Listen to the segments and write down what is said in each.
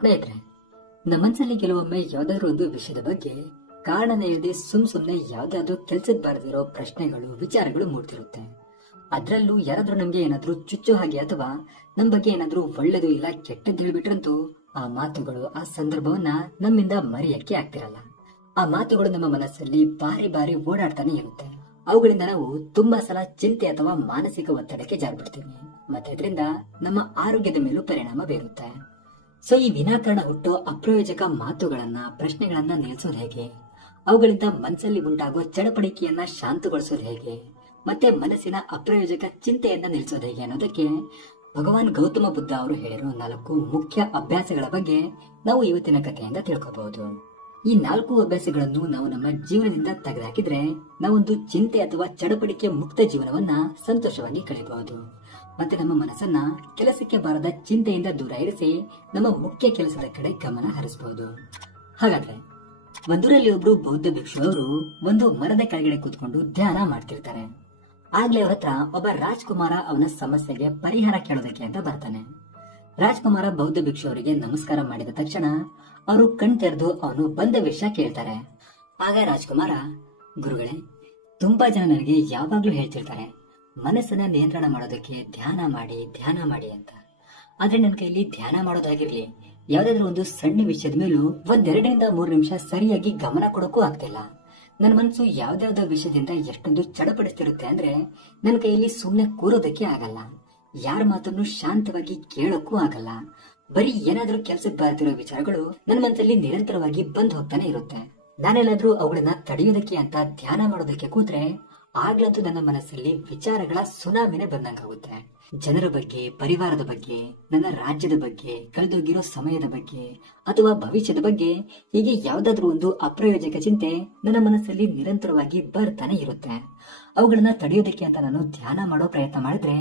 ಸ್ನೇಹಿತರೆ, ನಮ್ಮ ಮನಸ್ಸಲ್ಲಿ ಕೆಲವೊಮ್ಮೆ ಯಾವ್ದಾದ್ರು ಒಂದು ವಿಷಯದ ಬಗ್ಗೆ ಕಾರಣನ ಇಲ್ಲದೆ ಸುಮ್ನೆ ಯಾವ್ದಾದ್ರು ಕೆಲ್ಸದ ಬಾರದಿರೋ ಪ್ರಶ್ನೆಗಳು, ವಿಚಾರಗಳು ಮೂಡ್ತಿರುತ್ತೆ. ಅದ್ರಲ್ಲೂ ಯಾರಾದ್ರೂ ನಮ್ಗೆ ಏನಾದ್ರೂ ಚುಚ್ಚು ಹಾಗೆ ಅಥವಾ ನಮ್ ಬಗ್ಗೆ ಏನಾದ್ರೂ ಒಳ್ಳೇದು ಇಲ್ಲ ಕೆಟ್ಟದ್ದು ಹೇಳ್ಬಿಟ್ರಂತೂ ಆ ಮಾತುಗಳು, ಆ ಸಂದರ್ಭವನ್ನ ನಮ್ಮಿಂದ ಮರೆಯಕ್ಕೆ ಆಗ್ತಿರಲ್ಲ. ಆ ಮಾತುಗಳು ನಮ್ಮ ಮನಸ್ಸಲ್ಲಿ ಬಾರಿ ಬಾರಿ ಓಡಾಡ್ತಾನೆ ಇರುತ್ತೆ. ಅವುಗಳಿಂದ ನಾವು ತುಂಬಾ ಸಲ ಚಿಂತೆ ಅಥವಾ ಮಾನಸಿಕ ಒತ್ತಡಕ್ಕೆ ಜಾರ್ಬಿಡ್ತೀವಿ. ಮತ್ತೆ ಅದರಿಂದ ನಮ್ಮ ಆರೋಗ್ಯದ ಮೇಲೂ ಪರಿಣಾಮ ಬೀರುತ್ತೆ. ಸೊ ಈ ವಿನಾಕಾರಣ ಹುಟ್ಟೋ ಅಪ್ರಯೋಜಕ ಮಾತುಗಳನ್ನ, ಪ್ರಶ್ನೆಗಳನ್ನ ನಿಲ್ಸೋದು ಹೇಗೆ, ಅವುಗಳಿಂದ ಮನಸ್ಸಲ್ಲಿ ಉಂಟಾಗುವ ಚಡಪಡಿಕೆಯನ್ನ ಶಾಂತಗೊಳಿಸೋದು ಹೇಗೆ, ಮತ್ತೆ ಮನಸ್ಸಿನ ಅಪ್ರಯೋಜಕ ಚಿಂತೆಯನ್ನ ನಿಲ್ಸೋದು ಹೇಗೆ ಅನ್ನೋದಕ್ಕೆ ಭಗವಾನ್ ಗೌತಮ ಬುದ್ಧ ಅವರು ಹೇಳಿರೋ 4 ಮುಖ್ಯ ಅಭ್ಯಾಸಗಳ ಬಗ್ಗೆ ನಾವು ಇವತ್ತಿನ ಕಥೆಯಿಂದ ತಿಳ್ಕೋಬಹುದು. ಈ 4 ಅಭ್ಯಾಸಗಳನ್ನು ನಾವು ನಮ್ಮ ಜೀವನದಿಂದ ತೆಗೆದುಹಾಕಿದ್ರೆ ನಾವೊಂದು ಚಿಂತೆ ಅಥವಾ ಚಡಪಡಿಕೆ ಮುಕ್ತ ಜೀವನವನ್ನ ಸಂತೋಷವಾಗಿ ಕಳೆಯಬಹುದು. ಮತ್ತೆ ನಮ್ಮ ಮನಸ್ಸನ್ನ ಕೆಲಸಕ್ಕೆ ಬಾರದ ಚಿಂತೆಯಿಂದ ದೂರ ಇರಿಸಿ ನಮ್ಮ ಮುಖ್ಯ ಕೆಲಸದ ಕಡೆ ಗಮನ ಹರಿಸಬಹುದು. ಹಾಗಾದ್ರೆ ಒಂದೂರಲ್ಲಿ ಒಬ್ರು ಬೌದ್ಧ ಭಿಕ್ಷು ಅವರು ಒಂದು ಮರದ ಕೆಳಗಡೆ ಕೂತ್ಕೊಂಡು ಧ್ಯಾನ ಮಾಡ್ತಿರ್ತಾರೆ. ಆಗ್ಲೇ ಅವ್ರ ಹತ್ರ ಒಬ್ಬ ರಾಜ್ಕುಮಾರ ಅವನ ಸಮಸ್ಯೆಗೆ ಪರಿಹಾರ ಕೇಳೋದಕ್ಕೆ ಅಂತ ಬರ್ತಾನೆ. ರಾಜ್ಕುಮಾರ ಬೌದ್ಧ ಭಿಕ್ಷು ಅವರಿಗೆ ನಮಸ್ಕಾರ ಮಾಡಿದ ತಕ್ಷಣ ಅವರು ಕಣ್ ತೆರೆದು ಅವನು ಬಂದ ವಿಷಯ ಕೇಳ್ತಾರೆ. ಆಗ ರಾಜ್ಕುಮಾರ, ಗುರುಗಳೇ, ತುಂಬಾ ಜನ ನನಗೆ ಯಾವಾಗ್ಲೂ ಹೇಳ್ತಿರ್ತಾರೆ ಮನಸ್ಸನ್ನ ನಿಯಂತ್ರಣ ಮಾಡೋದಕ್ಕೆ ಧ್ಯಾನ ಮಾಡಿ ಅಂತ. ಆದ್ರೆ ನನ್ನ ಕೈಲಿ ಧ್ಯಾನ ಮಾಡೋದಾಗಿರ್ಲಿ, ಯಾವ್ದಾದ್ರು ಒಂದು ಸಣ್ಣ ವಿಷಯದ ಮೇಲೂ 1-2 ರಿಂದ 3 ನಿಮಿಷ ಸರಿಯಾಗಿ ಗಮನ ಕೊಡೋಕ್ಕೂ ಆಗ್ತಿಲ್ಲ. ನನ್ನ ಮನಸ್ಸು ಯಾವ್ದಾವ್ದೋ ವಿಷಯದಿಂದ ಎಷ್ಟೊಂದು ಚಡಪಡಿಸ್ತಿರುತ್ತೆ ಅಂದ್ರೆ ನನ್ನ ಕೈಯಲ್ಲಿ ಸುಮ್ನೆ ಕೂರೋದಕ್ಕೆ ಆಗಲ್ಲ. ಯಾರ ಮಾತನ್ನು ಶಾಂತವಾಗಿ ಕೇಳೋಕ್ಕೂ ಆಗಲ್ಲ. ಬರೀ ಏನಾದ್ರೂ ಕೆಲ್ಸಕ್ಕೆ ಬಾರದಿರೋ ವಿಚಾರಗಳು ನನ್ನ ಮನಸ್ಸಲ್ಲಿ ನಿರಂತರವಾಗಿ ಬಂದ್ ಹೋಗ್ತಾನೆ ಇರುತ್ತೆ. ನಾನೆಲ್ಲಾದ್ರೂ ಅವುಗಳನ್ನ ತಡೆಯೋದಕ್ಕೆ ಅಂತ ಧ್ಯಾನ ಮಾಡೋದಕ್ಕೆ ಕೂತ್ರೆ ಆಗ್ಲಂತೂ ನನ್ನ ಮನಸ್ಸಲ್ಲಿ ವಿಚಾರಗಳ ಸುನಾಮಿನೇ ಬಂದಂಗಾಗುತ್ತೆ. ಜನರ ಬಗ್ಗೆ, ಪರಿವಾರದ ಬಗ್ಗೆ, ನನ್ನ ರಾಜ್ಯದ ಬಗ್ಗೆ, ಕಳೆದೋಗಿರೋ ಸಮಯದ ಬಗ್ಗೆ ಅಥವಾ ಭವಿಷ್ಯದ ಬಗ್ಗೆ, ಹೀಗೆ ಯಾವ್ದಾದ್ರು ಒಂದು ಅಪ್ರಯೋಜಕ ಚಿಂತೆ ನನ್ನ ಮನಸ್ಸಲ್ಲಿ ನಿರಂತರವಾಗಿ ಬರ್ತಾನೆ ಇರುತ್ತೆ. ಅವುಗಳನ್ನ ತಡೆಯೋದಕ್ಕೆ ಅಂತ ನಾನು ಧ್ಯಾನ ಮಾಡೋ ಪ್ರಯತ್ನ ಮಾಡಿದ್ರೆ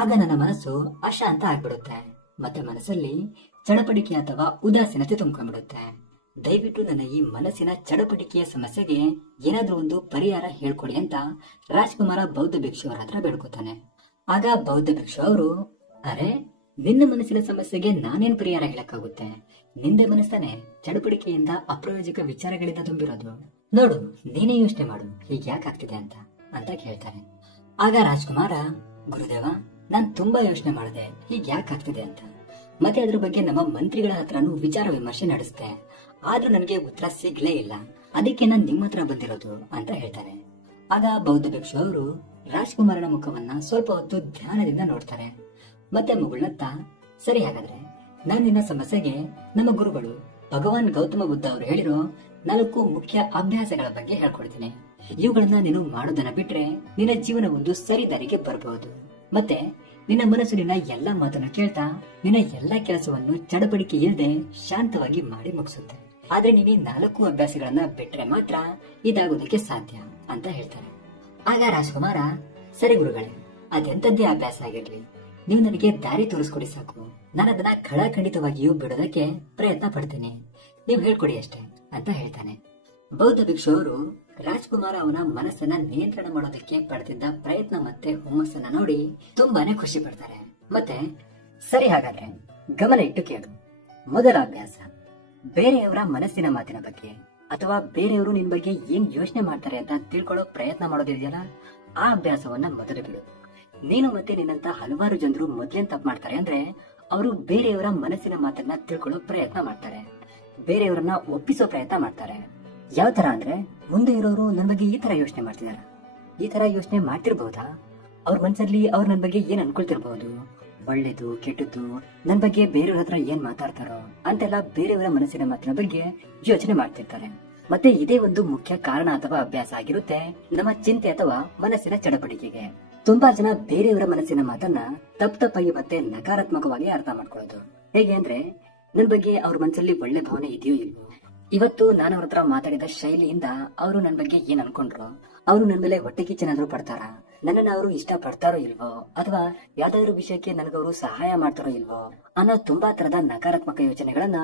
ಆಗ ನನ್ನ ಮನಸ್ಸು ಅಶಾಂತ ಆಗ್ಬಿಡುತ್ತೆ. ಮತ್ತೆ ಮನಸ್ಸಲ್ಲಿ ಚಡಪಡಿಕೆ ಅಥವಾ ಉದಾಸೀನತೆ ತುಂಬಿಕೊಂಡ್ಬಿಡುತ್ತೆ. ದಯವಿಟ್ಟು ನನ್ನ ಈ ಮನಸ್ಸಿನ ಚಡಪಡಿಕೆಯ ಸಮಸ್ಯೆಗೆ ಏನಾದ್ರೂ ಒಂದು ಪರಿಹಾರ ಹೇಳ್ಕೊಡಿ ಅಂತ ರಾಜ್ಕುಮಾರ ಬೌದ್ಧ ಭಿಕ್ಷು ಅವರ ಹತ್ರ ಬೇಡ್ಕೊತಾನೆ. ಆಗ ಬೌದ್ಧ ಭಿಕ್ಷು ಅವರು, ಅರೆ, ನಿನ್ನ ಮನಸ್ಸಿನ ಸಮಸ್ಯೆಗೆ ನಾನೇನ್ ಪರಿಹಾರ ಹೇಳಕ್ಕಾಗುತ್ತೆ? ನಿಂದೆ ಮನಸ್ಸಾನೆ ಚಡಪಡಿಕೆಯಿಂದ, ಅಪ್ರಯೋಜಕ ವಿಚಾರಗಳಿಂದ ತುಂಬಿರೋದು. ನೋಡು, ನೀನೇ ಯೋಚನೆ ಮಾಡು, ಹೀಗೆ ಯಾಕೆ ಆಗ್ತಿದೆ ಅಂತ ಕೇಳ್ತಾನೆ. ಆಗ ರಾಜ್ಕುಮಾರ, ಗುರುದೇವ, ನಾನ್ ತುಂಬಾ ಯೋಚನೆ ಮಾಡಿದೆ ಹೀಗೆ ಯಾಕೆ ಆಗ್ತಿದೆ ಅಂತ. ಮತ್ತೆ ಅದ್ರ ಬಗ್ಗೆ ನಮ್ಮ ಮಂತ್ರಿಗಳ ಹತ್ರನೂ ವಿಚಾರ ವಿಮರ್ಶೆ ನಡೆಸ್ದೆ, ಆದ್ರೂ ನನಗೆ ಉತ್ತರ ಸಿಗ್ಲೇ ಇಲ್ಲ. ಅದಕ್ಕೆ ನಾನು ನಿಮ್ಮ ಹತ್ರ ಬಂದಿರೋದು ಅಂತ ಹೇಳ್ತಾರೆ. ಆಗ ಬೌದ್ಧ ಭಿಕ್ಷು ಅವರು ರಾಜ್ಕುಮಾರನ ಮುಖವನ್ನ ಸ್ವಲ್ಪ ಹೊತ್ತು ಧ್ಯಾನದಿಂದ ನೋಡ್ತಾರೆ. ಮತ್ತೆ ಮುಗುಳ್ನತ್ತ, ಸರಿ, ಹಾಗಾದ್ರೆ ನಾನು ನಿನ್ನ ಸಮಸ್ಯೆಗೆ ನಮ್ಮ ಗುರುಗಳು ಭಗವಾನ್ ಗೌತಮ ಬುದ್ಧ ಅವರು ಹೇಳಿರೋ 4 ಮುಖ್ಯ ಅಭ್ಯಾಸಗಳ ಬಗ್ಗೆ ಹೇಳ್ಕೊಡ್ತೀನಿ. ಇವುಗಳನ್ನ ನೀನು ಮಾಡೋದನ್ನ ಬಿಟ್ರೆ ನಿನ್ನ ಜೀವನ ಒಂದು ಸರಿ ದಾರಿಗೆ ಬರಬಹುದು. ಮತ್ತೆ ನಿನ್ನ ಮನಸ್ಸು ನಿನ್ನ ಎಲ್ಲಾ ಮಾತನ್ನ ಕೇಳ್ತಾ ನಿನ್ನ ಎಲ್ಲಾ ಕೆಲಸವನ್ನು ಚಡಪಡಿಕೆ ಇಲ್ಲದೆ ಶಾಂತವಾಗಿ ಮಾಡಿ ಮುಗಿಸುತ್ತೆ. ಆದ್ರೆ ನೀನು 4 ಅಭ್ಯಾಸಗಳನ್ನ ಬಿಟ್ರೆ ಮಾತ್ರ ಇದಾಗೋದಕ್ಕೆ ಸಾಧ್ಯ ಅಂತ ಹೇಳ್ತಾರೆ. ಆಗ ರಾಜ್ಕುಮಾರ, ಸರಿ ಗುರುಗಳೇ, ಅದೆಂತದ್ದೇ ಅಭ್ಯಾಸ ಆಗಿರ್ಲಿ, ನೀವು ನನಗೆ ದಾರಿ ತೋರಿಸ್ಕೊಡಿ ಸಾಕು. ನಾನು ಅದನ್ನ ಖಡಾಖಂಡಿತವಾಗಿಯೂ ಬಿಡೋದಕ್ಕೆ ಪ್ರಯತ್ನ ಪಡ್ತೀನಿ, ನೀವು ಹೇಳ್ಕೊಡಿ ಅಷ್ಟೇ ಅಂತ ಹೇಳ್ತಾನೆ. ಬೌದ್ಧ ಭಿಕ್ಷು ಅವರು ರಾಜ್ಕುಮಾರ ಅವನ ಮನಸ್ಸನ್ನ ನಿಯಂತ್ರಣ ಮಾಡೋದಕ್ಕೆ ಪಡ್ತಿದ್ದ ಪ್ರಯತ್ನ ಮತ್ತೆ ಹುಮ್ಮಸ್ಸನ್ನ ನೋಡಿ ತುಂಬಾನೇ ಖುಷಿ ಪಡ್ತಾರೆ. ಮತ್ತೆ, ಸರಿ, ಹಾಗಾದ್ರೆ ಗಮನ ಇಟ್ಟು ಕೇಳು. ಮೊದಲ ಅಭ್ಯಾಸ, ಬೇರೆಯವರ ಮನಸ್ಸಿನ ಮಾತಿನ ಬಗ್ಗೆ ಅಥವಾ ಬೇರೆಯವರು ನಿನ್ ಬಗ್ಗೆ ಏನ್ ಯೋಚನೆ ಮಾಡ್ತಾರೆ ಅಂತ ತಿಳ್ಕೊಳ್ಳೋ ಪ್ರಯತ್ನ ಮಾಡೋದಿದೆಯಲ್ಲ, ಆ ಅಭ್ಯಾಸವನ್ನ ಮೊದಲು ಬಿಡು. ನೀನು ಮತ್ತೆ ನಿನ್ನಂತ ಹಲವಾರು ಜನರು ಮೊದ್ಲೇನ್ ತಪ್ಪು ಮಾಡ್ತಾರೆ ಅಂದ್ರೆ ಅವರು ಬೇರೆಯವರ ಮನಸ್ಸಿನ ಮಾತನ್ನ ತಿಳ್ಕೊಳ್ಳೋ ಪ್ರಯತ್ನ ಮಾಡ್ತಾರೆ, ಬೇರೆಯವರನ್ನ ಒಪ್ಪಿಸೋ ಪ್ರಯತ್ನ ಮಾಡ್ತಾರೆ. ಯಾವ ತರ ಅಂದ್ರೆ, ಮುಂದೆ ಇರೋರು ನನ್ ಬಗ್ಗೆ ಈ ತರ ಯೋಚನೆ ಮಾಡ್ತಿದಾರ, ಈ ತರ ಯೋಚನೆ ಮಾಡ್ತಿರ್ಬಹುದಾ, ಅವ್ರ ಮನ್ಸಲ್ಲಿ ಅವ್ರು ನನ್ ಬಗ್ಗೆ ಏನ್ ಅನ್ಕೊಳ್ತಿರ್ಬಹುದು, ಒಳ್ಳೇದು ಕೆಟ್ಟದ್ದು, ನನ್ ಬಗ್ಗೆ ಬೇರೆಯವ್ರ ಹತ್ರ ಏನ್ ಮಾತಾಡ್ತಾರೋ ಅಂತೆಲ್ಲ ಬೇರೆಯವರ ಮನಸ್ಸಿನ ಮಾತಿನ ಬಗ್ಗೆ ಯೋಚನೆ ಮಾಡ್ತಿರ್ತಾರೆ. ಮತ್ತೆ ಇದೇ ಒಂದು ಮುಖ್ಯ ಕಾರಣ ಅಥವಾ ಅಭ್ಯಾಸ ಆಗಿರುತ್ತೆ ನಮ್ಮ ಚಿಂತೆ ಅಥವಾ ಮನಸ್ಸಿನ ಚಡಪಡಿಕೆಗೆ. ತುಂಬಾ ಜನ ಬೇರೆಯವರ ಮನಸ್ಸಿನ ಮಾತನ್ನ ತಪ್ಪಾಗಿ ಮತ್ತೆ ನಕಾರಾತ್ಮಕವಾಗಿ ಅರ್ಥ ಮಾಡ್ಕೊಳ್ಳೋದು. ಹೇಗೆ ಅಂದ್ರೆ, ನನ್ ಬಗ್ಗೆ ಅವ್ರ ಮನಸ್ಸಲ್ಲಿ ಒಳ್ಳೆ ಭಾವನೆ ಇದೆಯೋ ಇಲ್ವೋ, ಇವತ್ತು ನಾನು ಅವ್ರ ಹತ್ರ ಮಾತಾಡಿದ ಶೈಲಿಯಿಂದ ಅವರು ನನ್ ಬಗ್ಗೆ ಏನ್ ಅನ್ಕೊಂಡ್ರು, ಅವರು ನನ್ ಮೇಲೆ ಹೊಟ್ಟೆ ಕಿಚ್ಚನಾದ್ರೂ ಪಡ್ತಾರ, ನನ್ನನ್ನ ಅವರು ಇಷ್ಟ ಪಡ್ತಾರೋ ಇಲ್ವೋ, ಅಥವಾ ಯಾವ್ದಾದ್ರು ವಿಷಯಕ್ಕೆ ನನಗವರು ಸಹಾಯ ಮಾಡ್ತಾರೋ ಇಲ್ವೋ ಅನ್ನೋ ತುಂಬಾ ತರದ ನಕಾರಾತ್ಮಕ ಯೋಚನೆಗಳನ್ನ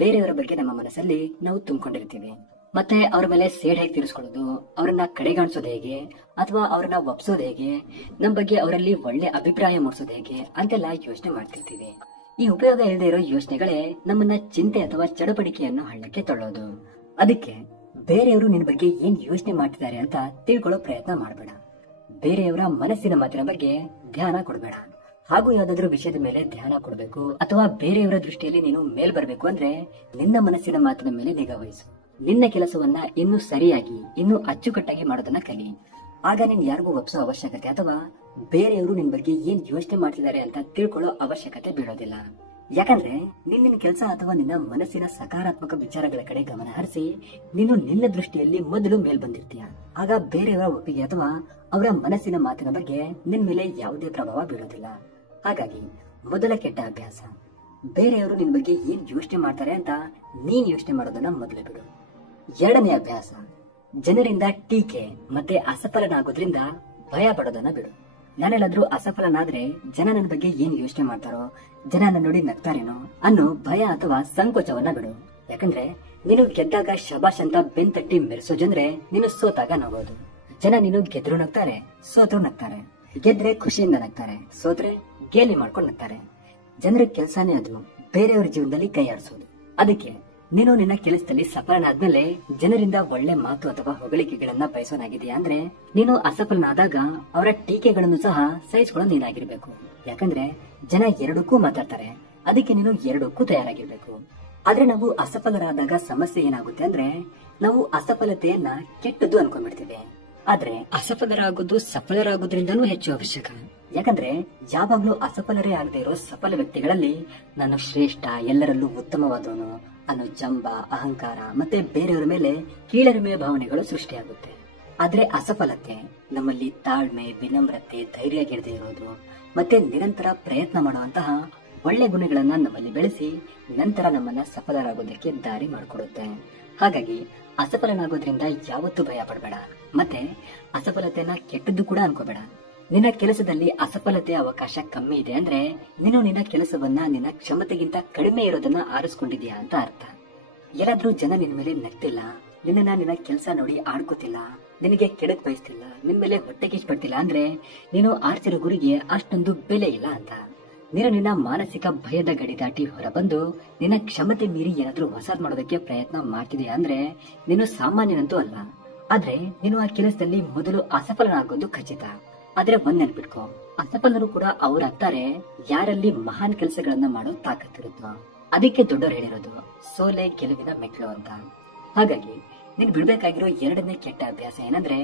ಬೇರೆಯವರ ಬಗ್ಗೆ ನಮ್ಮ ಮನಸ್ಸಲ್ಲಿ ನಾವು ತುಂಬಿಕೊಂಡಿರ್ತೀವಿ. ಮತ್ತೆ ಅವ್ರ ಮೇಲೆ ಸೇಡ್ ಹೇಗೆ ತೀರಿಸ್ಕೊಳ್ಳೋದು, ಅವ್ರನ್ನ ಕಡೆಗಾಣಿಸೋದು ಹೇಗೆ, ಅಥವಾ ಅವ್ರನ್ನ ಒಪ್ಸೋದು ಹೇಗೆ, ನಮ್ ಬಗ್ಗೆ ಅವರಲ್ಲಿ ಒಳ್ಳೆ ಅಭಿಪ್ರಾಯ ಮೂಡಿಸೋದು ಹೇಗೆ ಅಂತೆಲ್ಲ ಯೋಚನೆ ಮಾಡ್ತಿರ್ತೀವಿ. ಈ ಉಪಯೋಗ ಇಲ್ಲದೆ ಇರೋ ಯೋಚನೆಗಳೇ ನಮ್ಮನ್ನ ಚಿಂತೆ ಅಥವಾ ಚಡಪಡಿಕೆಯನ್ನು ಹಳ್ಳಕ್ಕೆ ತಳ್ಳೋದು. ಅದಕ್ಕೆ ಬೇರೆಯವರು ನಿನ್ ಬಗ್ಗೆ ಏನ್ ಯೋಚನೆ ಮಾಡ್ತಿದ್ದಾರೆ ಅಂತ ತಿಳ್ಕೊಳ್ಳೋ ಪ್ರಯತ್ನ ಮಾಡಬೇಡ. ಬೇರೆಯವರ ಮನಸ್ಸಿನ ಮಾತಿನ ಬಗ್ಗೆ ಧ್ಯಾನ ಕೊಡಬೇಡ. ಹಾಗೂ ಯಾವ್ದಾದ್ರು ವಿಷಯದ ಮೇಲೆ ಧ್ಯಾನ ಕೊಡಬೇಕು ಅಥವಾ ಬೇರೆಯವರ ದೃಷ್ಟಿಯಲ್ಲಿ ನೀನು ಮೇಲ್ ಬರಬೇಕು ಅಂದ್ರೆ ನಿನ್ನ ಮನಸ್ಸಿನ ಮಾತಿನ ಮೇಲೆ ನಿಗಾ ವಹಿಸು. ನಿನ್ನ ಕೆಲಸವನ್ನ ಇನ್ನೂ ಸರಿಯಾಗಿ ಇನ್ನೂ ಅಚ್ಚುಕಟ್ಟಾಗಿ ಮಾಡೋದನ್ನ ಕಲಿ. ಆಗ ನೀನ್ ಯಾರಿಗೂ ಒಪ್ಸೋ ಅವಶ್ಯಕತೆ ಅಥವಾ ಬೇರೆಯವರು ನಿನ್ ಬಗ್ಗೆ ಏನ್ ಯೋಚನೆ ಮಾಡ್ತಿದ್ದಾರೆ ಅಂತ ತಿಳ್ಕೊಳ್ಳೋ ಅವಶ್ಯಕತೆ ಬೀಳೋದಿಲ್ಲ. ಯಾಕಂದ್ರೆ ನಿನ್ನ ಕೆಲಸ ಅಥವಾ ನಿನ್ನ ಮನಸ್ಸಿನ ಸಕಾರಾತ್ಮಕ ವಿಚಾರಗಳ ಕಡೆ ಗಮನ ಹರಿಸಿ ನೀನು ನಿನ್ನ ದೃಷ್ಟಿಯಲ್ಲಿ ಮೊದಲು ಮೇಲ್ ಬಂದಿರ್ತೀಯ. ಆಗ ಬೇರೆಯವರ ಒಪ್ಪಿಗೆ ಅಥವಾ ಅವರ ಮನಸ್ಸಿನ ಮಾತಿನ ಬಗ್ಗೆ ನಿನ್ ಮೇಲೆ ಯಾವುದೇ ಪ್ರಭಾವ ಬೀಳೋದಿಲ್ಲ. ಹಾಗಾಗಿ ಮೊದಲ ಕೆಟ್ಟ ಅಭ್ಯಾಸ, ಬೇರೆಯವರು ನಿನ್ ಬಗ್ಗೆ ಏನ್ ಯೋಚನೆ ಮಾಡ್ತಾರೆ ಅಂತ ನೀನ್ ಯೋಚನೆ ಮಾಡೋದನ್ನ ಮೊದಲು ಬಿಡು. ಎರಡನೇ ಅಭ್ಯಾಸ, ಜನರಿಂದ ಟೀಕೆ ಮತ್ತೆ ಅಸಫಲನಾಗೋದ್ರಿಂದ ಭಯ ಪಡೋದನ್ನ ಬಿಡು. ನಾನೆಲ್ಲಾದ್ರೂ ಅಸಫಲನಾದ್ರೆ ಜನ ನನ್ನ ಬಗ್ಗೆ ಏನ್ ಯೋಚನೆ ಮಾಡ್ತಾರೋ, ಜನ ನನ್ನ ನೋಡಿ ನಗ್ತಾರೇನೋ ಅನ್ನೋ ಭಯ ಅಥವಾ ಸಂಕೋಚವನ್ನ ಬಿಡು. ಯಾಕಂದ್ರೆ ನೀನು ಗೆದ್ದಾಗ ಶಬಾಷ್ ಅಂತ ಬೆನ್ ತಟ್ಟಿ ಮೆರೆಸೋ ಜನರೇ ನೀನು ಸೋತಾಗ ನಗೋದು. ಜನ ನೀನು ಗೆದ್ರು ನಗ್ತಾರೆ, ಸೋತ್ರು ನಗ್ತಾರೆ. ಗೆದ್ರೆ ಖುಷಿಯಿಂದ ನಗ್ತಾರೆ, ಸೋತ್ರೆ ಗೇಲಿ ಮಾಡ್ಕೊಂಡು ನಗ್ತಾರೆ. ಜನರ ಕೆಲಸನೇ ಅದು ಬೇರೆಯವ್ರ ಜೀವನದಲ್ಲಿ ಕೈ ಆಡಿಸೋದು. ಅದಕ್ಕೆ ನೀನು ನಿನ್ನ ಕೆಲಸದಲ್ಲಿ ಸಫಲನಾದ್ಮೇಲೆ ಜನರಿಂದ ಒಳ್ಳೆ ಮಾತು ಅಥವಾ ಹೊಗಳಿಕೆಗಳನ್ನ ಬಯಸೋನಾಗಿದೆಯಾ ಅಂದ್ರೆ ನೀನು ಅಸಫಲನಾದಾಗ ಅವರ ಟೀಕೆಗಳನ್ನು ಸಹ ಸಹಿಸಿಕೊಳ್ಳೋ ನೀನಾಗಿರ್ಬೇಕು. ಯಾಕಂದ್ರೆ ಜನ ಎರಡಕ್ಕೂ ಮಾತಾಡ್ತಾರೆ, ಅದಕ್ಕೆ ನೀನು ಎರಡಕ್ಕೂ ತಯಾರಾಗಿರ್ಬೇಕು. ಆದ್ರೆ ನಾವು ಅಸಫಲರಾದಾಗ ಸಮಸ್ಯೆ ಏನಾಗುತ್ತೆ ಅಂದ್ರೆ ನಾವು ಅಸಫಲತೆಯನ್ನ ಕೆಟ್ಟದ್ದು ಅನ್ಕೊಂಡ್ಬಿಡ್ತೀವಿ. ಆದ್ರೆ ಅಸಫಲರಾಗೋದು ಸಫಲರಾಗೋದ್ರಿಂದನೂ ಹೆಚ್ಚು ಅವಶ್ಯಕ. ಯಾಕಂದ್ರೆ ಯಾವಾಗ್ಲೂ ಅಸಫಲರೇ ಆಗದೆ ಇರೋ ಸಫಲ ವ್ಯಕ್ತಿಗಳಲ್ಲಿ ನಾನು ಶ್ರೇಷ್ಠ, ಎಲ್ಲರಲ್ಲೂ ಉತ್ತಮವಾದವನು ಅನ್ನೋ ಜಂಬ, ಅಹಂಕಾರ ಮತ್ತೆ ಬೇರೆಯವರ ಮೇಲೆ ಕೀಳರಿಮೆಯ ಭಾವನೆಗಳು ಸೃಷ್ಟಿಯಾಗುತ್ತೆ. ಆದ್ರೆ ಅಸಫಲತೆ ನಮ್ಮಲ್ಲಿ ತಾಳ್ಮೆ, ವಿನಮ್ರತೆ, ಧೈರ್ಯ ಗೆಡದೆ ಇರೋದು ಮತ್ತೆ ನಿರಂತರ ಪ್ರಯತ್ನ ಮಾಡುವಂತಹ ಒಳ್ಳೆ ಗುಣಗಳನ್ನ ನಮ್ಮಲ್ಲಿ ಬೆಳೆಸಿ ನಂತರ ನಮ್ಮನ್ನ ಸಫಲರಾಗೋದಕ್ಕೆ ದಾರಿ ಮಾಡಿಕೊಡುತ್ತೆ. ಹಾಗಾಗಿ ಅಸಫಲನಾಗೋದ್ರಿಂದ ಯಾವತ್ತೂ ಭಯ ಪಡಬೇಡ. ಮತ್ತೆ ಅಸಫಲತೆನ ಕೆಟ್ಟದ್ದು ಕೂಡ ಅನ್ಕೋಬೇಡ. ನಿನ್ನ ಕೆಲಸದಲ್ಲಿ ಅಸಫಲತೆಯ ಅವಕಾಶ ಕಮ್ಮಿ ಇದೆ ಅಂದ್ರೆ ನೀನು ನಿನ್ನ ಕೆಲಸವನ್ನ ನಿನ್ನ ಕ್ಷಮತೆಗಿಂತ ಕಡಿಮೆ ಇರೋದನ್ನ ಆರಿಸ್ಕೊಂಡಿದ್ಯಾ ಅಂತ ಅರ್ಥ. ಯಾರಾದ್ರೂ ಜನ ನಿನ್ ಮೇಲೆ ನಗ್ತಿಲ್ಲ, ನಿನ್ನ ಕೆಲಸ ನೋಡಿ ಆಡ್ಕೋತಿಲ್ಲ, ನಿನಗೆ ಕೆಡಕ್ ಬಯಸ್ತಿಲ್ಲ, ನಿನ್ ಮೇಲೆ ಹೊಟ್ಟೆಗೆ ಪಡ್ತಿಲ್ಲ ಅಂದ್ರೆ ನೀನು ಆರ್ಚಿರೋ ಗುರಿಗೆ ಅಷ್ಟೊಂದು ಬೆಲೆ ಇಲ್ಲ ಅಂತ. ನೀನು ನಿನ್ನ ಮಾನಸಿಕ ಭಯದ ಗಡಿ ದಾಟಿ ಹೊರಬಂದು ನಿನ್ನ ಕ್ಷಮತೆ ಮೀರಿ ಏನಾದ್ರೂ ಹೊಸದ್ ಮಾಡೋದಕ್ಕೆ ಪ್ರಯತ್ನ ಮಾಡ್ತಿದೀಯಾ ಅಂದ್ರೆ ನೀನು ಸಾಮಾನ್ಯನಂತೂ ಅಲ್ಲ. ಆದ್ರೆ ನೀನು ಆ ಕೆಲಸದಲ್ಲಿ ಮೊದಲು ಅಸಫಲನಾಗೋದು ಖಚಿತ. ಆದ್ರೆ ಒಂದ್ ನೆನ್ಪಿಟ್ಕೋ, ಅಸಫಲರು ಕೂಡ ಅವ್ರು ಅಂತಾರೆ ಯಾರಲ್ಲಿ ಮಹಾನ್ ಕೆಲಸಗಳನ್ನ ಮಾಡೋ ತಾಕತ್ತಿರುತ್ತೋ ಅದಕ್ಕೆ ದೊಡ್ಡವರು ಹೇಳಿರೋದು ಸೋಲೆ ಗೆಲುವಿನ ಮೆಟ್ಲು ಅಂತ. ಹಾಗಾಗಿ ನೀನ್ ಬಿಡ್ಬೇಕಾಗಿರೋ ಎರಡನೇ ಕೆಟ್ಟ ಅಭ್ಯಾಸ ಏನಂದ್ರೆ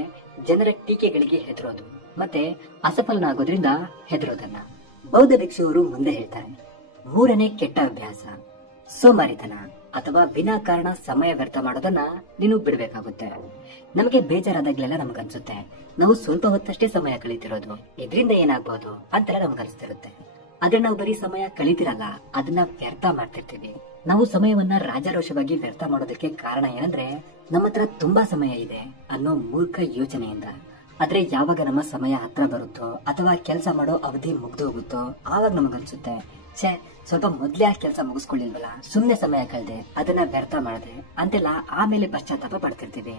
ಜನರ ಟೀಕೆಗಳಿಗೆ ಹೆದರೋದು ಮತ್ತೆ ಅಸಫಲನಾಗೋದ್ರಿಂದ ಹೆದರೋದನ್ನ. ಬೌದ್ಧ ಭಿಕ್ಷುವರು ಮುಂದೆ ಹೇಳ್ತಾರೆ, ಮೂರನೇ ಕೆಟ್ಟ ಅಭ್ಯಾಸ ಸೋಮಾರಿತನ ಅಥವಾ ವಿನಾಕಾರಣ ಸಮಯ ವ್ಯರ್ಥ ಮಾಡೋದನ್ನ ನೀನು ಬಿಡಬೇಕಾಗುತ್ತೆ. ನಮಗೆ ಬೇಜಾರಾದಾಗ್ಲೆಲ್ಲ ನಮ್ಗನ್ಸುತ್ತೆ ನಾವು ಸ್ವಲ್ಪ ಹೊತ್ತಷ್ಟೇ ಸಮಯ ಕಳೀತಿರೋದು, ಇದರಿಂದ ಏನಾಗ್ಬೋದು ಅಂತೆಲ್ಲ ನಮ್ಗನ್ಸ್ತಿರುತ್ತೆ. ಆದ್ರೆ ನಾವು ಬರೀ ಸಮಯ ಕಳೀತಿರಲ್ಲ, ಅದನ್ನ ವ್ಯರ್ಥ ಮಾಡ್ತಿರ್ತೀವಿ. ನಾವು ಸಮಯವನ್ನ ರಾಜಾರೋಷವಾಗಿ ವ್ಯರ್ಥ ಮಾಡೋದಕ್ಕೆ ಕಾರಣ ಏನಂದ್ರೆ ನಮ್ಮ ಹತ್ರ ತುಂಬಾ ಸಮಯ ಇದೆ ಅನ್ನೋ ಮೂರ್ಖ ಯೋಚನೆಯಿಂದ. ಆದ್ರೆ ಯಾವಾಗ ನಮ್ಮ ಸಮಯ ಹತ್ರ ಬರುತ್ತೋ ಅಥವಾ ಕೆಲಸ ಮಾಡೋ ಅವಧಿ ಮುಗ್ದು ಹೋಗುತ್ತೋ ಆವಾಗ ನಮಗನ್ಸುತ್ತೆ ಛೇ ಸ್ವಲ್ಪ ಮೊದ್ಲೇ ಆ ಕೆಲಸ ಮುಗಿಸ್ಕೊಳ್ಳಿಲ್ವಲ್ಲ, ಸುಮ್ನೆ ಸಮಯ ಕಳೆದೆ, ಅದನ್ನ ವ್ಯರ್ಥ ಮಾಡದೆ ಅಂತೆಲ್ಲ ಆಮೇಲೆ ಪಶ್ಚಾತ್ತಾಪ ಪಡ್ತಿರ್ತೀವಿ.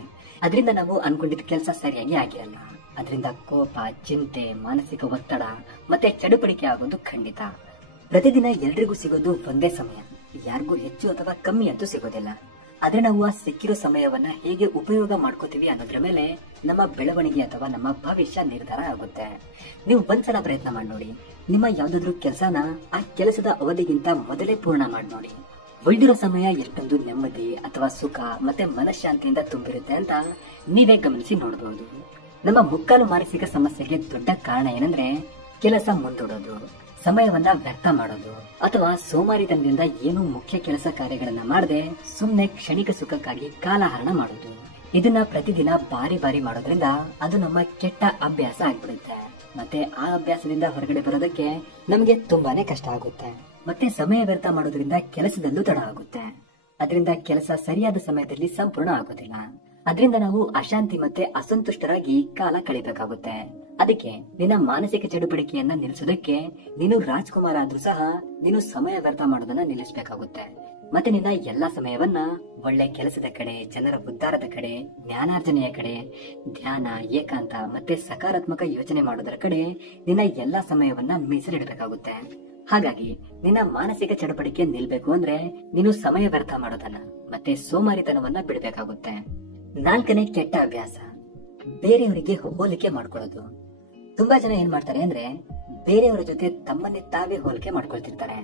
ಅದರಿಂದ ನಾವು ಅನ್ಕೊಂಡಿದ್ದ ಕೆಲಸ ಸರಿಯಾಗಿ ಆಗಿರಲ್ಲ. ಅದರಿಂದ ಕೋಪ, ಚಿಂತೆ, ಮಾನಸಿಕ ಒತ್ತಡ ಮತ್ತೆ ಚಡುಪಡಿಕೆ ಆಗೋದು ಖಂಡಿತ. ಪ್ರತಿದಿನ ಎಲ್ರಿಗೂ ಸಿಗೋದು ಒಂದೇ ಸಮಯ, ಯಾರಿಗೂ ಹೆಚ್ಚು ಅಥವಾ ಕಮ್ಮಿ ಅಂತೂ ಸಿಗೋದಿಲ್ಲ. ಆದ್ರೆ ನಾವು ಆ ಸಿಕ್ಕಿರೋ ಸಮಯವನ್ನ ಹೇಗೆ ಉಪಯೋಗ ಮಾಡ್ಕೋತೀವಿ ಅನ್ನೋದ್ರ ಮೇಲೆ ನಮ್ಮ ಬೆಳವಣಿಗೆ ಅಥವಾ ನಮ್ಮ ಭವಿಷ್ಯ ನಿರ್ಧಾರ ಆಗುತ್ತೆ. ನೀವು ಒಂದ್ಸಲ ಪ್ರಯತ್ನ ಮಾಡಿ ನೋಡಿ, ನಿಮ್ಮ ಯಾವ್ದಾದ್ರು ಕೆಲಸನ ಆ ಕೆಲಸದ ಅವಧಿಗಿಂತ ಮೊದಲೇ ಪೂರ್ಣ ಮಾಡಿ ನೋಡಿ. ಉಳಿದಿರೋ ಸಮಯ ಎಷ್ಟೊಂದು ನೆಮ್ಮದಿ ಅಥವಾ ಸುಖ ಮತ್ತೆ ಮನಃಶಾಂತಿಯಿಂದ ತುಂಬಿರುತ್ತೆ ಅಂತ ನೀವೇ ಗಮನಿಸಿ ನೋಡಬಹುದು. ನಮ್ಮ ಮುಕ್ಕಾಲು ಮಾನಸಿಕ ಸಮಸ್ಯೆಗೆ ದೊಡ್ಡ ಕಾರಣ ಏನಂದ್ರೆ ಕೆಲಸ ಮುಂದೂಡೋದು, ಸಮಯವನ್ನ ವ್ಯರ್ಥ ಮಾಡೋದು ಅಥವಾ ಸೋಮಾರಿತನದಿಂದ ಏನು ಮುಖ್ಯ ಕೆಲಸ ಕಾರ್ಯಗಳನ್ನ ಮಾಡದೆ ಸುಮ್ನೆ ಕ್ಷಣಿಕ ಸುಖಕ್ಕಾಗಿ ಕಾಲಹರಣ ಮಾಡೋದು. ಇದನ್ನ ಪ್ರತಿದಿನ ಬಾರಿ ಬಾರಿ ಮಾಡೋದ್ರಿಂದ ಅದು ನಮ್ಮ ಕೆಟ್ಟ ಅಭ್ಯಾಸ ಆಗ್ಬಿಡುತ್ತೆ. ಮತ್ತೆ ಆ ಅಭ್ಯಾಸದಿಂದ ಹೊರಗಡೆ ಬರೋದಕ್ಕೆ ನಮಗೆ ತುಂಬಾನೇ ಕಷ್ಟ ಆಗುತ್ತೆ. ಮತ್ತೆ ಸಮಯ ವ್ಯರ್ಥ ಮಾಡೋದ್ರಿಂದ ಕೆಲಸದಲ್ಲೂ ತಡ ಆಗುತ್ತೆ. ಅದರಿಂದ ಕೆಲಸ ಸರಿಯಾದ ಸಮಯದಲ್ಲಿ ಸಂಪೂರ್ಣ ಆಗೋದಿಲ್ಲ. ಅದರಿಂದ ನಾವು ಅಶಾಂತಿ ಮತ್ತೆ ಅಸಂತುಷ್ಟರಾಗಿ ಕಾಲ ಕಳಿಬೇಕಾಗುತ್ತೆ. ಅದಕ್ಕೆ ನಿನ್ನ ಮಾನಸಿಕ ಚಟುವಟಿಕೆಯನ್ನ ನಿಲ್ಲಿಸೋದಕ್ಕೆ ನೀನು ರಾಜ್ಕುಮಾರ್ ಆದ್ರೂ ಸಹ ನೀನು ಸಮಯ ವ್ಯರ್ಥ ಮಾಡೋದನ್ನ ನಿಲ್ಲಿಸಬೇಕಾಗುತ್ತೆ. ಮತ್ತೆ ನಿನ್ನ ಎಲ್ಲಾ ಸಮಯವನ್ನ ಒಳ್ಳೆ ಕೆಲಸದ ಕಡೆ, ಜನರ ಉದ್ಧಾರದ ಕಡೆ, ಜ್ಞಾನಾರ್ಜನೆಯ ಕಡೆ, ಧ್ಯಾನ, ಏಕಾಂತ ಮತ್ತೆ ಸಕಾರಾತ್ಮಕ ಯೋಚನೆ ಮಾಡೋದರ ಕಡೆ ನಿನ್ನ ಎಲ್ಲಾ ಸಮಯವನ್ನ ಮೀಸಲಿಡಬೇಕಾಗುತ್ತೆ. ಹಾಗಾಗಿ ನಿನ್ನ ಮಾನಸಿಕ ಚಟಪಟಿಕೆ ನಿಲ್ಬೇಕು ಅಂದ್ರೆ ನೀನು ಸಮಯ ವ್ಯರ್ಥ ಮಾಡೋದನ್ನ ಮತ್ತೆ ಸೋಮಾರಿತನವನ್ನ ಬಿಡಬೇಕಾಗುತ್ತೆ. 4ನೇ ಕೆಟ್ಟ ಅಭ್ಯಾಸ, ಬೇರೆಯವರಿಗೆ ಹೋಲಿಕೆ ಮಾಡ್ಕೊಳ್ಳೋದು. ತುಂಬಾ ಜನ ಏನ್ ಮಾಡ್ತಾರೆ ಅಂದ್ರೆ ಬೇರೆಯವರ ಜೊತೆ ತಮ್ಮನ್ನೇ ತಾವೇ ಹೋಲಿಕೆ ಮಾಡ್ಕೊಳ್ತಿರ್ತಾರೆ.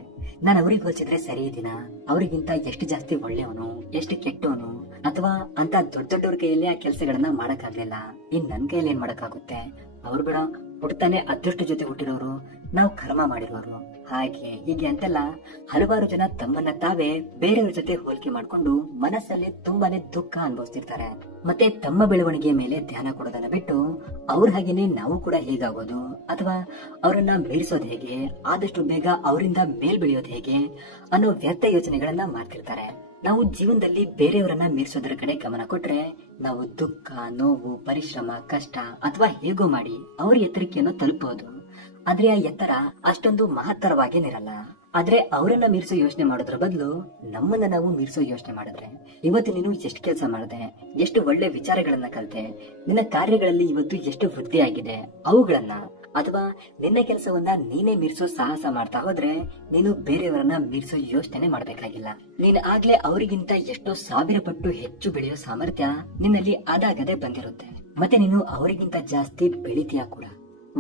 ನಾನು ಅವ್ರಿಗೆ ಹೋಲಿಸಿದ್ರೆ ಸರಿ ಇದೀನ, ಅವರಿಗಿಂತ ಎಷ್ಟು ಜಾಸ್ತಿ ಒಳ್ಳೆಯವನು, ಎಷ್ಟು ಕೆಟ್ಟವನು, ಅಥವಾ ಅಂತ ದೊಡ್ಡ ದೊಡ್ಡವ್ರ ಕೈಯಲ್ಲಿ ಆ ಕೆಲಸಗಳನ್ನ ಮಾಡಕ್ಕಾಗ್ಲಿಲ್ಲ, ಇನ್ ನನ್ ಕೈಯಲ್ಲಿ ಏನ್ ಮಾಡಕ್ಕಾಗುತ್ತೆ, ಅವ್ರು ಬೇಡ ಹುಟ್ಟತಾನೆ ಅದೃಷ್ಟ ಜೊತೆ ಹುಟ್ಟಿರೋರು, ನಾವು ಕರ್ಮ ಮಾಡಿರೋರು, ಹಾಗೆ ಹೀಗೆ ಅಂತೆಲ್ಲ ಹಲವಾರು ಜನ ತಮ್ಮನ್ನ ತಾವೇ ಬೇರೆಯವ್ರ ಜೊತೆ ಹೋಲಿಕೆ ಮಾಡ್ಕೊಂಡು ಮನಸ್ಸಲ್ಲಿ ತುಂಬಾನೇ ದುಃಖ ಅನುಭವಿಸ್ತಿರ್ತಾರೆ. ಮತ್ತೆ ತಮ್ಮ ಬೆಳವಣಿಗೆ ಮೇಲೆ ಧ್ಯಾನ ಕೊಡೋದನ್ನ ಬಿಟ್ಟು ಅವ್ರ ಹಾಗೇನೆ ನಾವು ಕೂಡ ಹೇಗಾಗೋದು, ಅಥವಾ ಅವರನ್ನ ಮೀರಿಸೋದು ಹೇಗೆ, ಆದಷ್ಟು ಬೇಗ ಅವರಿಂದ ಮೇಲ್ ಬೆಳೆಯೋದು ಹೇಗೆ ಅನ್ನೋ ವ್ಯರ್ಥ ಯೋಚನೆಗಳನ್ನ ಮಾಡ್ತಿರ್ತಾರೆ. ನಾವು ಜೀವನದಲ್ಲಿ ಬೇರೆಯವರನ್ನ ಮೀರಿಸೋದ್ರ ಕಡೆ ಗಮನ ಕೊಟ್ರೆ ನಾವು ದುಃಖ, ನೋವು, ಪರಿಶ್ರಮ, ಕಷ್ಟ ಅಥವಾ ಹೇಗೋ ಮಾಡಿ ಅವ್ರ ಎತ್ತರಕ್ಕೆಯನ್ನು ತಲುಪಬಹುದು. ಆದ್ರೆ ಆ ಎತ್ತರ ಅಷ್ಟೊಂದು ಮಹತ್ತರವಾಗೇನಿರಲ್ಲ. ಆದ್ರೆ ಅವರನ್ನ ಮೀರಿಸೋ ಯೋಚನೆ ಮಾಡೋದ್ರ ಬದಲು ನಮ್ಮನ್ನ ನಾವು ಮೀರಿಸೋ ಯೋಚನೆ ಮಾಡಿದ್ರೆ, ಇವತ್ತು ನೀನು ಎಷ್ಟು ಕೆಲಸ ಮಾಡಿದೆ, ಎಷ್ಟು ಒಳ್ಳೆ ವಿಚಾರಗಳನ್ನ ಕಲಿತೆ, ನಿನ್ನ ಕಾರ್ಯಗಳಲ್ಲಿ ಇವತ್ತು ಎಷ್ಟು ವೃದ್ಧಿ ಆಗಿದೆ, ಅವುಗಳನ್ನ ಅಥವಾ ನಿನ್ನ ಕೆಲಸವನ್ನ ನೀನೇ ಮೀರಿಸೋ ಸಾಹಸ ಮಾಡ್ತಾ ಹೋದ್ರೆ ನೀನು ಬೇರೆಯವರನ್ನ ಮೀರಿಸೋ ಯೋಚನೆ ಮಾಡ್ಬೇಕಾಗಿಲ್ಲ. ನೀನ್ ಆಗ್ಲೇ ಅವರಿಗಿಂತ ಎಷ್ಟೋ 1000 ಪಟ್ಟು ಹೆಚ್ಚು ಬೆಳೆಯೋ ಸಾಮರ್ಥ್ಯ ನಿನ್ನಲ್ಲಿ ಆದಾಗದೆ ಬಂದಿರುತ್ತೆ. ಮತ್ತೆ ನೀನು ಅವರಿಗಿಂತ ಜಾಸ್ತಿ ಬೆಳಿತೀಯ ಕೂಡ.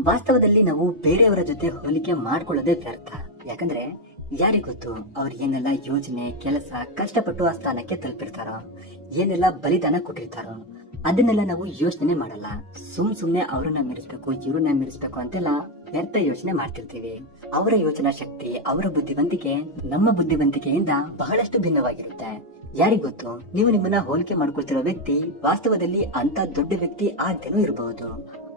ವಾಸ್ತವದಲ್ಲಿ ನಾವು ಬೇರೆಯವರ ಜೊತೆ ಹೋಲಿಕೆ ಮಾಡ್ಕೊಳ್ಳೋದೇ ವ್ಯರ್ಥ. ಯಾಕಂದ್ರೆ ಯಾರಿಗೊತ್ತು ಅವ್ರು ಏನೆಲ್ಲ ಯೋಜನೆ, ಕೆಲಸ, ಕಷ್ಟಪಟ್ಟು ಆ ಸ್ಥಾನಕ್ಕೆ ತಲುಪಿರ್ತಾರೋ, ಏನೆಲ್ಲ ಬಲಿದಾನ ಕೊಟ್ಟಿರ್ತಾರೋ ಅದನ್ನೆಲ್ಲ ನಾವು ಯೋಚನೆ ಮಾಡಲ್ಲ. ಸುಮ್ನೆ ಅವ್ರನ್ನ ಮೀರಿಸ್ಬೇಕು, ಇವ್ರನ್ನ ಮೀರಿಸ್ಬೇಕು ಅಂತೆಲ್ಲ ವ್ಯರ್ಥ ಯೋಚನೆ ಮಾಡ್ತಿರ್ತೀವಿ. ಅವರ ಯೋಚನಾ ಶಕ್ತಿ, ಅವರ ಬುದ್ಧಿವಂತಿಕೆ ನಮ್ಮ ಬುದ್ಧಿವಂತಿಕೆಯಿಂದ ಬಹಳಷ್ಟು ಭಿನ್ನವಾಗಿರುತ್ತೆ. ಯಾರಿಗೊತ್ತು ನೀವು ನಿಮ್ಮನ್ನ ಹೋಲಿಕೆ ಮಾಡ್ಕೊಳ್ತಿರೋ ವ್ಯಕ್ತಿ ವಾಸ್ತವದಲ್ಲಿ ಅಂತ ದೊಡ್ಡ ವ್ಯಕ್ತಿ ಆಗ್ದೇನೂ ಇರಬಹುದು.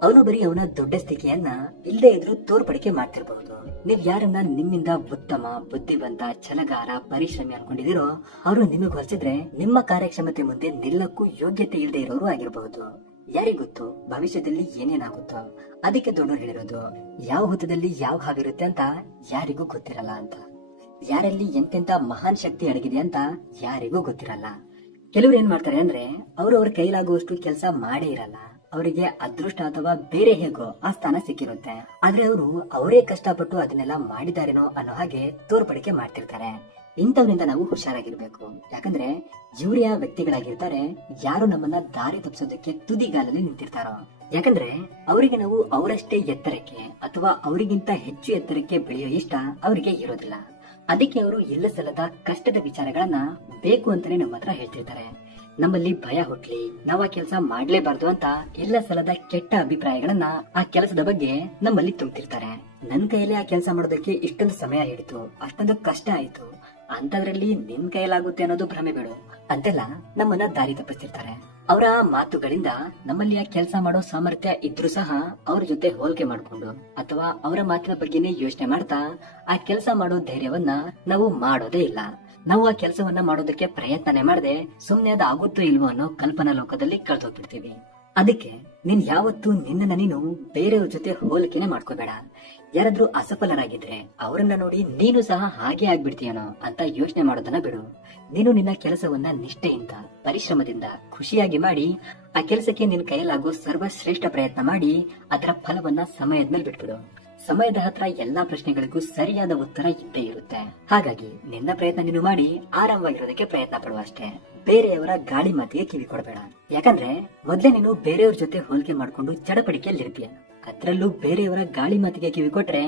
ಅವನು ಬರೀ ಅವನ ದೊಡ್ಡ ಸ್ಥಿತಿಯನ್ನ ಇಲ್ಲದೆ ಇದ್ರೂ ತೋರ್ಪಡಿಕೆ ಮಾಡ್ತಿರ್ಬಹುದು. ನೀವ್ ಯಾರನ್ನ ನಿಮ್ಮಿಂದ ಉತ್ತಮ, ಬುದ್ಧಿವಂತ, ಛಲಗಾರ, ಪರಿಶ್ರಮಿ ಅನ್ಕೊಂಡಿದಿರೋ ಅವರು ನಿಮಗ್ ಹೋಲಿಸಿದ್ರೆ ನಿಮ್ಮ ಕಾರ್ಯಕ್ಷಮತೆ ಮುಂದೆ ನಿಲ್ಲಕ್ಕೂ ಯೋಗ್ಯತೆ ಇಲ್ಲದೆ ಇರೋರು ಆಗಿರಬಹುದು. ಯಾರಿಗೊತ್ತು ಭವಿಷ್ಯದಲ್ಲಿ ಏನೇನಾಗುತ್ತೋ. ಅದಕ್ಕೆ ದೊಡ್ಡವರು ಹೇಳಿರೋದು, ಯಾವ ಹುತ್ತದಲ್ಲಿ ಯಾವ ಹಾವಿರುತ್ತೆ ಅಂತ ಯಾರಿಗೂ ಗೊತ್ತಿರಲ್ಲ ಅಂತ. ಯಾರಲ್ಲಿ ಎಂತೆಂತ ಮಹಾನ್ ಶಕ್ತಿ ಅಡಗಿದೆ ಅಂತ ಯಾರಿಗೂ ಗೊತ್ತಿರಲ್ಲ. ಕೆಲವ್ರು ಏನ್ ಮಾಡ್ತಾರೆ ಅಂದ್ರೆ ಅವ್ರ ಕೈಲಾಗುವಷ್ಟು ಕೆಲಸ ಮಾಡೇ ಇರಲ್ಲ. ಅವರಿಗೆ ಅದೃಷ್ಟ ಅಥವಾ ಬೇರೆ ಹೇಗೋ ಆ ಸ್ಥಾನ ಸಿಕ್ಕಿರುತ್ತೆ. ಆದ್ರೆ ಅವರೇ ಕಷ್ಟಪಟ್ಟು ಅದನ್ನೆಲ್ಲ ಮಾಡಿದಾರೇನೋ ಅನ್ನೋ ಹಾಗೆ ತೋರ್ಪಡಿಕೆ ಮಾಡ್ತಿರ್ತಾರೆ. ಇಂಥವ್ರಿಂದ ನಾವು ಹುಷಾರಾಗಿರ್ಬೇಕು. ಯಾಕಂದ್ರೆ ಇವ್ರಿಯ ವ್ಯಕ್ತಿಗಳಾಗಿರ್ತಾರೆ ಯಾರು ನಮ್ಮನ್ನ ದಾರಿ ತಪ್ಪಿಸೋದಕ್ಕೆ ತುದಿಗಾಲಲ್ಲಿ ನಿಂತಿರ್ತಾರೋ. ಯಾಕಂದ್ರೆ ಅವರಿಗೆ ನಾವು ಅವರಷ್ಟೇ ಎತ್ತರಕ್ಕೆ ಅಥವಾ ಅವರಿಗಿಂತ ಹೆಚ್ಚು ಎತ್ತರಕ್ಕೆ ಬೆಳೆಯೋ ಇಷ್ಟ ಅವರಿಗೆ ಇರೋದಿಲ್ಲ. ಅದಕ್ಕೆ ಅವರು ಇಲ್ಲ ಸಲ್ಲದ ಕಷ್ಟದ ವಿಚಾರಗಳನ್ನ ಬೇಕು ಅಂತಾನೆ ನಮ್ಮ ಹತ್ರ ಹೇಳ್ತಿರ್ತಾರೆ. ನಮ್ಮಲ್ಲಿ ಭಯ ಹುಟ್ಲಿ, ನಾವು ಆ ಕೆಲಸ ಮಾಡ್ಲೇಬಾರ್ದು ಅಂತ ಇಲ್ಲ ಸಲ್ಲದ ಕೆಟ್ಟ ಅಭಿಪ್ರಾಯಗಳನ್ನ ಆ ಕೆಲಸದ ಬಗ್ಗೆ ನಮ್ಮಲ್ಲಿ ತುಂಬ್ತಿರ್ತಾರೆ. ನನ್ ಕೈಯಲ್ಲಿ ಆ ಕೆಲಸ ಮಾಡೋದಕ್ಕೆ ಇಷ್ಟೊಂದು ಸಮಯ ಹಿಡಿತು, ಅಷ್ಟೊಂದು ಕಷ್ಟ ಆಯ್ತು, ಅಂತದ್ರಲ್ಲಿ ನಿನ್ ಕೈಲಾಗುತ್ತೆ ಅನ್ನೋದು ಭ್ರಮೆ ಬಿಡು ಅಂತೆಲ್ಲ ನಮ್ಮನ್ನ ದಾರಿ ತಪ್ಪಿಸ್ತಿರ್ತಾರೆ. ಅವರ ಮಾತುಗಳಿಂದ ನಮ್ಮಲ್ಲಿ ಆ ಕೆಲಸ ಮಾಡೋ ಸಾಮರ್ಥ್ಯ ಇದ್ರೂ ಸಹ ಅವ್ರ ಜೊತೆ ಹೋಲಿಕೆ ಮಾಡ್ಕೊಂಡು ಅಥವಾ ಅವರ ಮಾತಿನ ಬಗ್ಗೆನೇ ಯೋಚನೆ ಮಾಡ್ತಾ ಆ ಕೆಲಸ ಮಾಡೋ ಧೈರ್ಯವನ್ನ ನಾವು ಮಾಡೋದೇ ಇಲ್ಲ. ನಾವು ಆ ಕೆಲಸವನ್ನ ಮಾಡೋದಕ್ಕೆ ಪ್ರಯತ್ನನೇ ಮಾಡದೆ ಸುಮ್ನೆ ಅದು ಆಗುತ್ತೋ ಇಲ್ವೋ ಅನ್ನೋ ಕಲ್ಪನಾ ಲೋಕದಲ್ಲಿ ಕಳ್ದೋಗ್ಬಿಡ್ತೀವಿ. ಅದಕ್ಕೆ ನೀನ್ ಯಾವತ್ತೂ ನಿನ್ನನ್ನ ನೀನು ಬೇರೆಯವ್ರ ಜೊತೆ ಹೋಲಿಕೆನೆ ಮಾಡ್ಕೋಬೇಡ. ಯಾರಾದ್ರೂ ಅಸಫಲರಾಗಿದ್ರೆ ಅವರನ್ನ ನೋಡಿ ನೀನು ಸಹ ಹಾಗೆ ಆಗ್ಬಿಡ್ತೀಯನೋ ಅಂತ ಯೋಚನೆ ಮಾಡೋದನ್ನ ಬಿಡು. ನೀನು ನಿನ್ನ ಕೆಲಸವನ್ನ ನಿಷ್ಠೆಯಿಂದ, ಪರಿಶ್ರಮದಿಂದ, ಖುಷಿಯಾಗಿ ಮಾಡಿ ಆ ಕೆಲಸಕ್ಕೆ ನಿನ್ನ ಕೈಯಲ್ಲಾಗೋ ಸರ್ವಶ್ರೇಷ್ಠ ಪ್ರಯತ್ನ ಮಾಡಿ ಅದರ ಫಲವನ್ನ ಸಮಯದ ಮೇಲೆ ಬಿಟ್ಬಿಡು. ಸಮಯದ ಹತ್ರ ಎಲ್ಲಾ ಪ್ರಶ್ನೆಗಳಿಗೂ ಸರಿಯಾದ ಉತ್ತರ ಇದ್ದೇ ಇರುತ್ತೆ. ಹಾಗಾಗಿ ನಿನ್ನ ಪ್ರಯತ್ನ ನೀನು ಮಾಡಿ ಆರಾಮವಾಗಿರೋದಕ್ಕೆ ಪ್ರಯತ್ನ ಪಡುವ ಅಷ್ಟೇ. ಬೇರೆಯವರ ಗಾಳಿ ಮಾತಿಗೆ ಕಿವಿ ಕೊಡಬೇಡ. ಯಾಕಂದ್ರೆ ಮೊದ್ಲೇ ನೀನು ಬೇರೆಯವ್ರ ಜೊತೆ ಹೋಲಿಕೆ ಮಾಡ್ಕೊಂಡು ಚಡಪಡಿಕೆಯಲ್ಲಿರ್ತೀಯ. ಅದ್ರಲ್ಲೂ ಬೇರೆಯವರ ಗಾಳಿ ಮಾತಿಗೆ ಕಿವಿ ಕೊಟ್ರೆ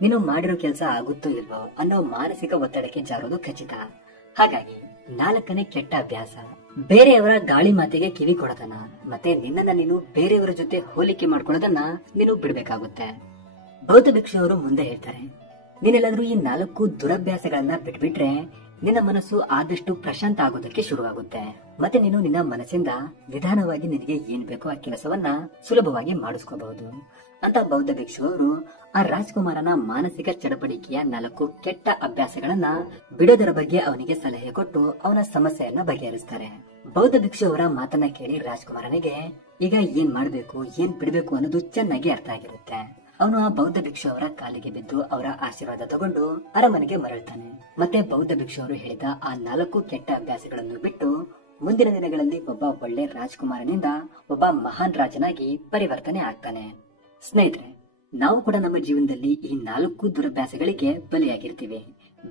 ನೀನು ಮಾಡಿರೋ ಕೆಲಸ ಆಗುತ್ತೋ ಇಲ್ವೋ ಅನ್ನೋ ಮಾನಸಿಕ ಒತ್ತಡಕ್ಕೆ ಜಾರೋದು ಖಚಿತ. ಹಾಗಾಗಿ 4ನೇ ಕೆಟ್ಟ ಅಭ್ಯಾಸ, ಬೇರೆಯವರ ಗಾಳಿ ಮಾತಿಗೆ ಕಿವಿ ಕೊಡೋದನ್ನ ಮತ್ತೆ ನಿನ್ನನ್ನ ನೀನು ಬೇರೆಯವರ ಜೊತೆ ಹೋಲಿಕೆ ಮಾಡ್ಕೊಳ್ಳೋದನ್ನ ನೀನು ಬಿಡ್ಬೇಕಾಗುತ್ತೆ. ಬೌದ್ಧ ಭಿಕ್ಷುವರು ಮುಂದೆ ಹೇಳ್ತಾರೆ, ನೀನೆಲ್ಲಾದ್ರೂ ಈ 4 ದುರಭ್ಯಾಸಗಳನ್ನ ಬಿಟ್ಬಿಟ್ರೆ ನಿನ್ನ ಮನಸ್ಸು ಆದಷ್ಟು ಪ್ರಶಾಂತ ಆಗೋದಕ್ಕೆ ಶುರುವಾಗುತ್ತೆ. ಮತ್ತೆ ನೀನು ನಿನ್ನ ಮನಸ್ಸಿಂದ ನಿಧಾನವಾಗಿ ನಿನಗೆ ಏನ್ ಬೇಕೋ ಆ ಕೆಲಸವನ್ನ ಸುಲಭವಾಗಿ ಮಾಡಿಸ್ಕೋಬಹುದು ಅಂತ ಬೌದ್ಧ ಭಿಕ್ಷುವರು ಆ ರಾಜ್ಕುಮಾರನ ಮಾನಸಿಕ ಚಡಪಡಿಕೆಯ 4 ಕೆಟ್ಟ ಅಭ್ಯಾಸಗಳನ್ನ ಬಿಡೋದರ ಬಗ್ಗೆ ಅವನಿಗೆ ಸಲಹೆ ಕೊಟ್ಟು ಅವನ ಸಮಸ್ಯೆಯನ್ನ ಬಗೆಹರಿಸ್ತಾರೆ. ಬೌದ್ಧ ಭಿಕ್ಷುವರ ಮಾತನ್ನ ಕೇಳಿ ರಾಜ್ಕುಮಾರನಿಗೆ ಈಗ ಏನ್ ಮಾಡ್ಬೇಕು, ಏನ್ ಬಿಡ್ಬೇಕು ಅನ್ನೋದು ಚೆನ್ನಾಗಿ ಅರ್ಥ ಆಗಿರುತ್ತೆ. ಅವನು ಆ ಬೌದ್ಧ ಭಿಕ್ಷು ಅವರ ಕಾಲಿಗೆ ಬಿದ್ದು ಅವರ ಆಶೀರ್ವಾದ ತಗೊಂಡು ಅರಮನೆಗೆ ಮರಳ್ತಾನೆ. ಮತ್ತೆ ಬೌದ್ಧ ಭಿಕ್ಷು ಅವರು ಹೇಳಿದ ಆ 4 ಕೆಟ್ಟ ಅಭ್ಯಾಸಗಳನ್ನು ಬಿಟ್ಟು ಮುಂದಿನ ದಿನಗಳಲ್ಲಿ ಒಬ್ಬ ಒಳ್ಳೆ ರಾಜ್ಕುಮಾರನಿಂದ ಒಬ್ಬ ಮಹಾನ್ ರಾಜನಾಗಿ ಪರಿವರ್ತನೆ ಆಗ್ತಾನೆ. ಸ್ನೇಹಿತರೆ, ನಾವು ಕೂಡ ನಮ್ಮ ಜೀವನದಲ್ಲಿ ಈ 4 ದುರಭ್ಯಾಸಗಳಿಗೆ ಬಲಿಯಾಗಿರ್ತೀವಿ.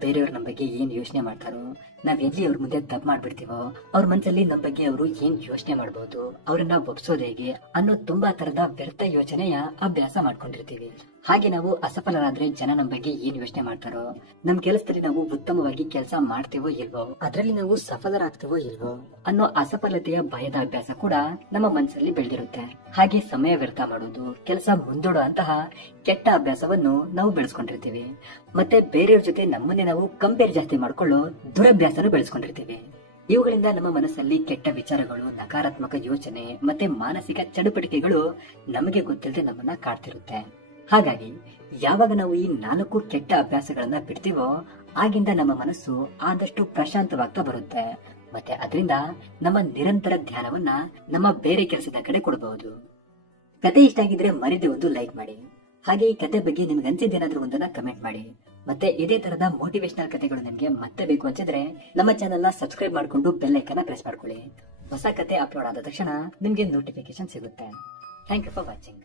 ಬೇರೆಯವ್ರು ನಮ್ಮ ಬಗ್ಗೆ ಏನ್ ಯೋಚನೆ ಮಾಡ್ತಾರೋ, ನಾವ್ ಎಲ್ಲಿ ಅವ್ರ ಮುಂದೆ ತಪ್ಪು ಮಾಡ್ಬಿಡ್ತೀವೋ, ಅವ್ರ ಮನಸ್ಸಲ್ಲಿ ನಮ್ಮ ಬಗ್ಗೆ ಅವರು ಏನ್ ಯೋಚನೆ ಮಾಡ್ಬೋದು, ಅವ್ರನ್ನ ಒಪ್ಸೋದು ಹೇಗೆ ಅನ್ನೋ ತುಂಬಾ ತರದ ವ್ಯರ್ಥ ಯೋಚನೆಯ ಅಭ್ಯಾಸ ಮಾಡ್ಕೊಂಡಿರ್ತೀವಿ. ಹಾಗೆ ನಾವು ಅಸಫಲರಾದ್ರೆ ಜನ ನಮ್ಮ ಬಗ್ಗೆ ಏನ್ ಯೋಚನೆ ಮಾಡ್ತಾರೋ, ನಮ್ ಕೆಲಸದಲ್ಲಿ ನಾವು ಉತ್ತಮವಾಗಿ ಕೆಲಸ ಮಾಡ್ತೇವೋ ಇಲ್ವೋ, ಅದರಲ್ಲಿ ನಾವು ಸಫಲರಾಗ್ತೇವೋ ಇಲ್ವೋ ಅನ್ನೋ ಅಸಫಲತೆಯ ಭಯದ ಅಭ್ಯಾಸ ಕೂಡ ನಮ್ಮ ಮನಸ್ಸಲ್ಲಿ ಬೆಳೆದಿರುತ್ತೆ. ಹಾಗೆ ಸಮಯ ವ್ಯರ್ಥ ಮಾಡೋದು, ಕೆಲಸ ಮುಂದೂಡೋ ಅಂತಹ ಕೆಟ್ಟ ಅಭ್ಯಾಸವನ್ನು ನಾವು ಬೆಳೆಸ್ಕೊಂಡಿರ್ತೀವಿ. ಮತ್ತೆ ಬೇರೆಯವ್ರ ಜೊತೆ ನಮ್ಮನ್ನೇ ನಾವು ಕಂಪೇರ್ ಜಾಸ್ತಿ ಮಾಡ್ಕೊಳ್ಳೋ ದುರಭ್ಯಾಸನು ಬೆಳೆಸ್ಕೊಂಡಿರ್ತೀವಿ. ಇವುಗಳಿಂದ ನಮ್ಮ ಮನಸ್ಸಲ್ಲಿ ಕೆಟ್ಟ ವಿಚಾರಗಳು, ನಕಾರಾತ್ಮಕ ಯೋಚನೆ ಮತ್ತೆ ಮಾನಸಿಕ ಚಟುವಟಿಕೆಗಳು ನಮಗೆ ಗೊತ್ತಿಲ್ಲದೆ ನಮ್ಮನ್ನ ಕಾಡ್ತಿರುತ್ತೆ. ಹಾಗಾಗಿ ಯಾವಾಗ ನಾವು ಈ 4 ಕೆಟ್ಟ ಅಭ್ಯಾಸಗಳನ್ನ ಬಿಡ್ತೀವೋ ಆಗಿಂದ ನಮ್ಮ ಮನಸ್ಸು ಆದಷ್ಟು ಪ್ರಶಾಂತವಾಗ್ತಾ ಬರುತ್ತೆ. ಮತ್ತೆ ಅದರಿಂದ ನಮ್ಮ ನಿರಂತರ ಧ್ಯಾನವನ್ನ ನಮ್ಮ ಬೇರೆ ಕೆಲಸದ ಕಡೆ ಕೊಡಬಹುದು. ಕತೆ ಇಷ್ಟ ಆಗಿದ್ರೆ ಮರಿದೆ ಒಂದು ಲೈಕ್ ಮಾಡಿ. ಹಾಗೆ ಈ ಕತೆ ಬಗ್ಗೆ ನಿಮ್ಗೆ ಅನ್ಸಿದ್ದೇನಾದ್ರೂ ಒಂದನ್ನ ಕಮೆಂಟ್ ಮಾಡಿ. ಮತ್ತೆ ಇದೇ ತರದ ಮೋಟಿವೇಶನಲ್ ಕತೆಗಳು ನಿಮ್ಗೆ ಮತ್ತೆ ಬೇಕು ಅನ್ಸಿದ್ರೆ ನಮ್ಮ ಚಾನೆಲ್ ನ ಸಬ್ಸ್ಕ್ರೈಬ್ ಮಾಡ್ಕೊಂಡು ಬೆಲ್ ಐಕಾನ್ ಪ್ರೆಸ್ ಮಾಡ್ಕೊಳ್ಳಿ. ಹೊಸ ಕತೆ ಅಪ್ಲೋಡ್ ಆದ ತಕ್ಷಣ ನಿಮ್ಗೆ ನೋಟಿಫಿಕೇಶನ್ ಸಿಗುತ್ತೆ. Thank you for watching.